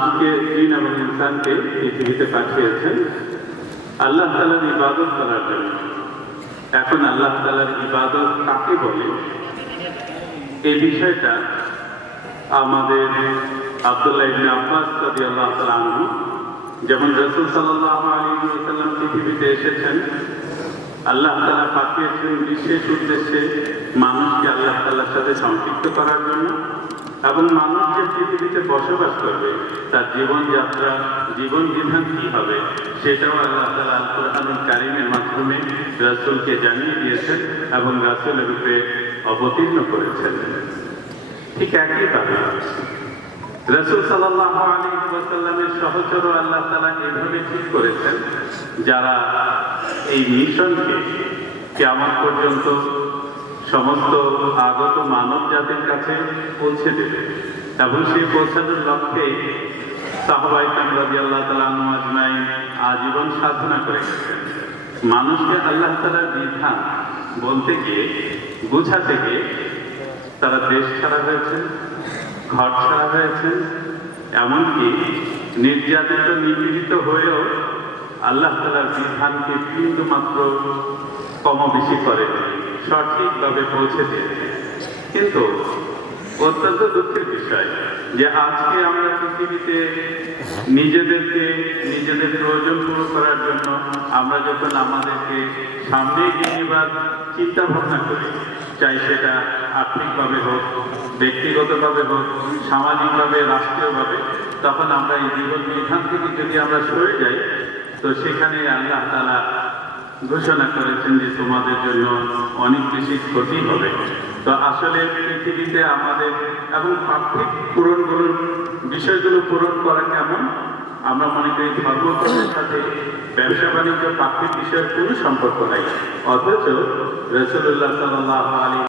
মানুষকে জিন এবং ইনসানকে পৃথিবীতে পাঠিয়েছেন। আল্লাহ তালার ইবাদত করার জন্য। এখন আল্লাহ তালার ইবাদত কাকে বলে? এই বিষয়টা আমাদের আব্দুল্লাহ ইবনে আব্বাস রাদিয়াল্লাহু তাআলা আনহু যেমন রসুল সাল্লাল্লাহু আলাইহি ওয়াসাল্লাম পৃথিবীতে এসেছেন, আল্লাহ তাআলা পাঠিয়েছেন বিশেষ উদ্দেশ্যে মানুষকে আল্লাহ তাআলার সাথে সম্পৃক্ত করার জন্য। এবং মানুষ যে পৃথিবীতে বসবাস করবে, তার জীবনযাত্রা জীবন বিধান কি হবে, সেটাও আল্লাহ তাআলা আল কারীমের মাধ্যমে রাসূলকে জানিয়ে দিয়েছেন এবং রাসূলের রূপে অবতীর্ণ করেছেন। ঠিক একইভাবে রসুল সাল্লাহ আলী ওয়াসাল্লামের সহচর আল্লাহ তালা এভাবে ঠিক করেছেন, যারা এই মিশনকে কেমন পর্যন্ত সমস্ত আগত মানব জাতির কাছে পৌঁছে দেবে। এবং সেই পৌঁছানোর লক্ষ্যে সাহবাই কামরাজি আল্লাহ তালা আজমাই আজীবন সাধনা করে মানুষকে আল্লাহ তালার বিধান বলতে গিয়ে, বুঝাতে গিয়ে তারা দেশ ছাড়া হয়েছেন, ঘর ছাড়া হয়েছেন, এমনকি নির্যাতিত, নিপীড়িত হয়েও আল্লাহ তালার বিধানকে বিন্দু মাত্র কম বেশি করে সঠিকভাবে পৌঁছে দিয়েছে কিন্তু অত্যন্ত দুঃখের বিষয় যে আজকে আমরা পৃথিবীতে নিজেদেরকে, নিজেদের প্রয়োজন পূরণ করার জন্য আমরা যখন আমাদেরকে সামনে এগিয়ে নেবার চিন্তা ভাবনা করি, চাই সেটা আর্থিকভাবে হোক, ব্যক্তিগতভাবে হোক, সামাজিকভাবে, রাষ্ট্রীয়ভাবে, তখন আমরা এই জীবন বিধান থেকে যদি আমরা সরে যাই, তো সেখানে আল্লাহ তালা ঘোষণা করেছেন যে তোমাদের জন্য অনেক বেশি ক্ষতি হবে। তো আসলে পৃথিবীতে আমাদের এবং পার্থিক করুন বিষয়গুলো পূরণ করা কেমন? আমরা মনে করি ধর্মকর্মের সাথে ব্যবসা বাণিজ্য পার্থিক বিষয়ের কোনো সম্পর্ক নাই। অথচ রসুল্লাহ সাল্লাহ আলী